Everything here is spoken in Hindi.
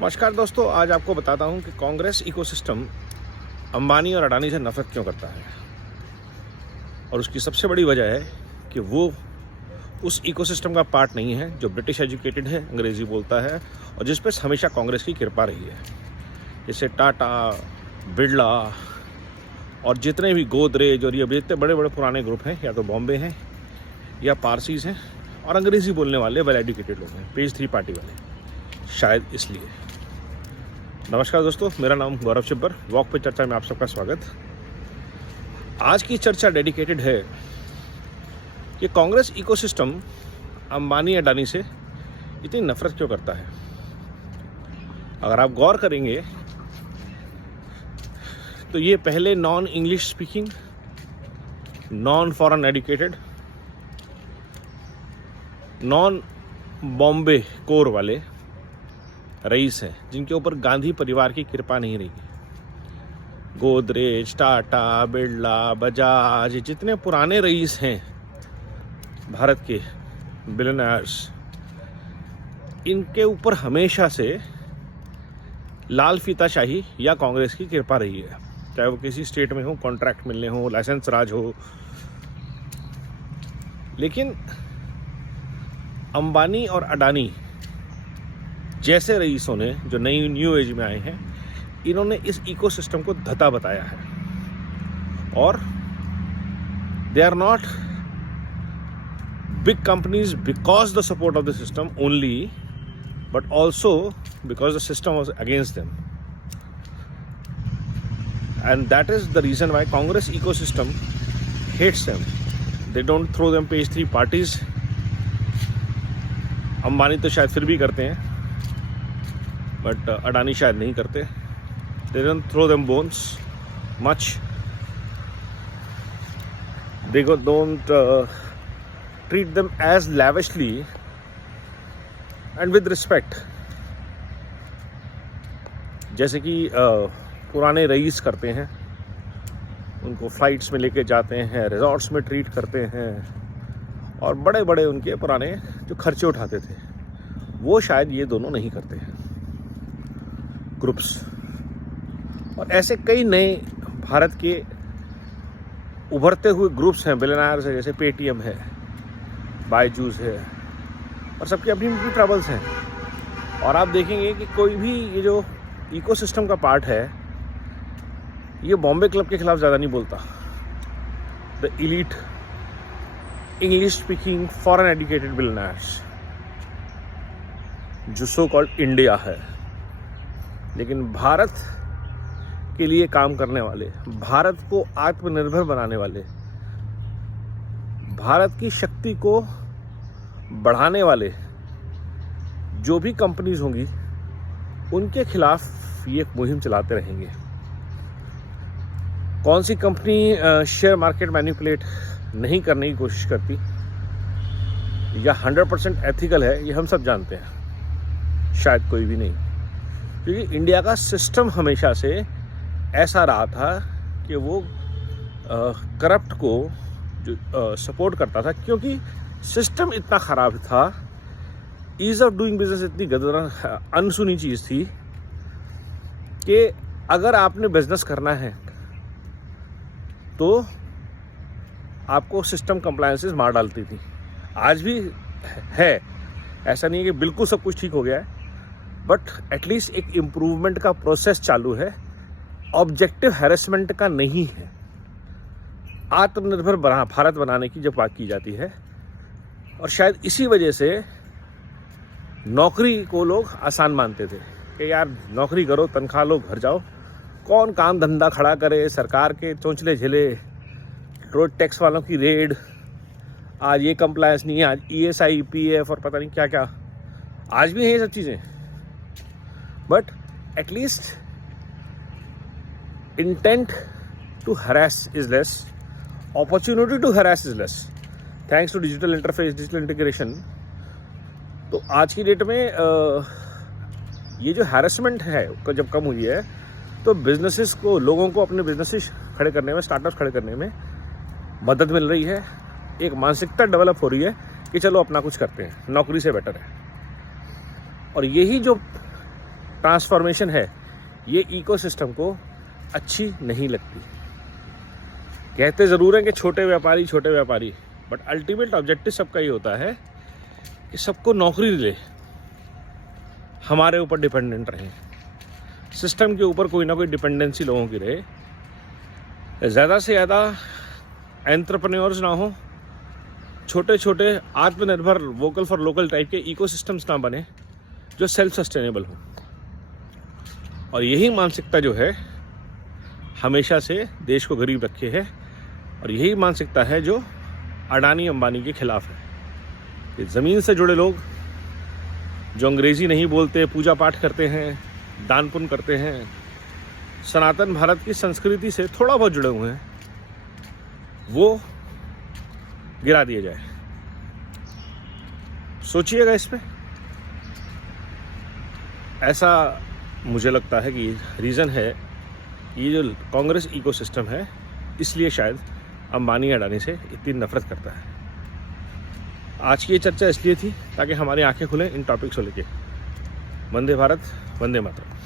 नमस्कार दोस्तों, आज आपको बताता हूं कि कांग्रेस इकोसिस्टम अंबानी और अडानी से नफरत क्यों करता है। और उसकी सबसे बड़ी वजह है कि वो उस इकोसिस्टम का पार्ट नहीं है जो ब्रिटिश एजुकेटेड है, अंग्रेज़ी बोलता है और जिस पर हमेशा कांग्रेस की कृपा रही है। जैसे टाटा, बिरला और जितने भी गोदरेज और ये जितने बड़े बड़े पुराने ग्रुप हैं, या तो बॉम्बे हैं या पारसीज हैं और अंग्रेज़ी बोलने वाले वेल एजुकेटेड लोग हैं, पेज 3 पार्टी वाले, शायद इसलिए। नमस्कार दोस्तों, मेरा नाम गौरव चिब्बर, वॉक पे चर्चा में आप सबका स्वागत। आज की चर्चा डेडिकेटेड है कि कांग्रेस इकोसिस्टम अंबानी अडानी से इतनी नफरत क्यों करता है। अगर आप गौर करेंगे तो ये पहले non English speaking, non foreign educated, non Bombay core वाले रईस हैं जिनके ऊपर गांधी परिवार की कृपा नहीं रही। गोदरेज, टाटा, बिरला, बजाज, जितने पुराने रईस हैं भारत के बिलियनर्स, इनके ऊपर हमेशा से लाल फीताशाही या कांग्रेस की कृपा रही है। चाहे वो किसी स्टेट में हो, कॉन्ट्रैक्ट मिलने हो, लाइसेंस राज हो। लेकिन अंबानी और अडानी जैसे रईसों ने, जो नई न्यू एज में आए हैं, इन्होंने इस इकोसिस्टम को धता बताया है। और they are not big companies because the support of the system only, but also because the system was against them. And that is the reason why Congress ecosystem hates them. They don't throw them page 3 parties. Ambani तो शायद फिर भी करते हैं, बट अडानी शायद नहीं करते। They don't throw them bones much. They don't treat them as lavishly and with respect जैसे कि पुराने रईस करते हैं। उनको फ्लाइट्स में लेके जाते हैं, रिजॉर्ट्स में ट्रीट करते हैं और बड़े बड़े उनके पुराने जो खर्चे उठाते थे, वो शायद ये दोनों नहीं करते हैं ग्रुप्स। और ऐसे कई नए भारत के उभरते हुए ग्रुप्स हैं, बिलियनर्स है, जैसे पेटीएम है, बायजूस है, और सबकी अपनी अपनी ट्रबल्स हैं। और आप देखेंगे कि कोई भी ये जो इकोसिस्टम का पार्ट है, ये बॉम्बे क्लब के खिलाफ ज़्यादा नहीं बोलता। The elite English speaking foreign educated billionaires, जो सो कॉल्ड इंडिया है, लेकिन भारत के लिए काम करने वाले, भारत को आत्मनिर्भर बनाने वाले, भारत की शक्ति को बढ़ाने वाले जो भी कंपनीज होंगी, उनके खिलाफ ये एक मुहिम चलाते रहेंगे। कौन सी कंपनी शेयर मार्केट मैनिपुलेट नहीं करने की कोशिश करती या 100% एथिकल है, ये हम सब जानते हैं। शायद कोई भी नहीं, क्योंकि इंडिया का सिस्टम हमेशा से ऐसा रहा था कि वो करप्ट को जो सपोर्ट करता था, क्योंकि सिस्टम इतना ख़राब था। ईज़ ऑफ डूइंग बिजनेस इतनी अनसुनी चीज़ थी कि अगर आपने बिजनेस करना है तो आपको सिस्टम कंप्लायंसेस मार डालती थी। आज भी है, ऐसा नहीं है कि बिल्कुल सब कुछ ठीक हो गया है, बट एटलीस्ट एक इम्प्रूवमेंट का प्रोसेस चालू है। ऑब्जेक्टिव हैरेसमेंट का नहीं है। आत्मनिर्भर भारत बनाने की जब बात की जाती है, और शायद इसी वजह से नौकरी को लोग आसान मानते थे कि यार नौकरी करो, तनख्वाह लो, घर जाओ, कौन काम धंधा खड़ा करे, सरकार के चोंचले झिले, रोड टैक्स वालों की रेड, आज ये कंप्लायंस नहीं है, आज ESI, PF और पता नहीं क्या क्या, आज भी है ये सब चीज़ें। But at least intent to harass is less, opportunity to harass is less, thanks to digital interface, digital integration। तो आज की डेट में ये जो हैरेसमेंट है जब कम हुई है, तो बिजनेसेस को, लोगों को अपने बिजनेसेस खड़े करने में, स्टार्टअप्स खड़े करने में मदद मिल रही है। एक मानसिकता डेवलप हो रही है कि चलो अपना कुछ करते हैं, नौकरी से बेटर है। और यही जो ट्रांसफॉर्मेशन है, ये इकोसिस्टम को अच्छी नहीं लगती। कहते ज़रूर हैं कि छोटे व्यापारी, बट अल्टीमेट ऑब्जेक्टिव सबका ये होता है कि सबको नौकरी ले, हमारे ऊपर डिपेंडेंट रहें, सिस्टम के ऊपर कोई ना कोई डिपेंडेंसी लोगों की रहे, ज़्यादा से ज़्यादा एंटरप्रेन्योर्स ना हो, छोटे छोटे आत्मनिर्भर वोकल फॉर लोकल टाइप के इकोसिस्टम्स ना बने जो सेल्फ सस्टेनेबल हो। और यही मानसिकता जो है हमेशा से देश को गरीब रखे है, और यही मानसिकता है जो अडानी अंबानी के खिलाफ है। ये ज़मीन से जुड़े लोग जो अंग्रेज़ी नहीं बोलते, पूजा पाठ करते हैं, दान पुण्य करते हैं, सनातन भारत की संस्कृति से थोड़ा बहुत जुड़े हुए हैं, वो गिरा दिए जाए। सोचिएगा इस पे। ऐसा मुझे लगता है कि रीज़न है, ये जो कांग्रेस इकोसिस्टम है, इसलिए शायद अंबानी अडानी से इतनी नफरत करता है। आज की ये चर्चा इसलिए थी ताकि हमारी आंखें खुलें इन टॉपिक्स को लेके। वंदे भारत, वंदे मातरम।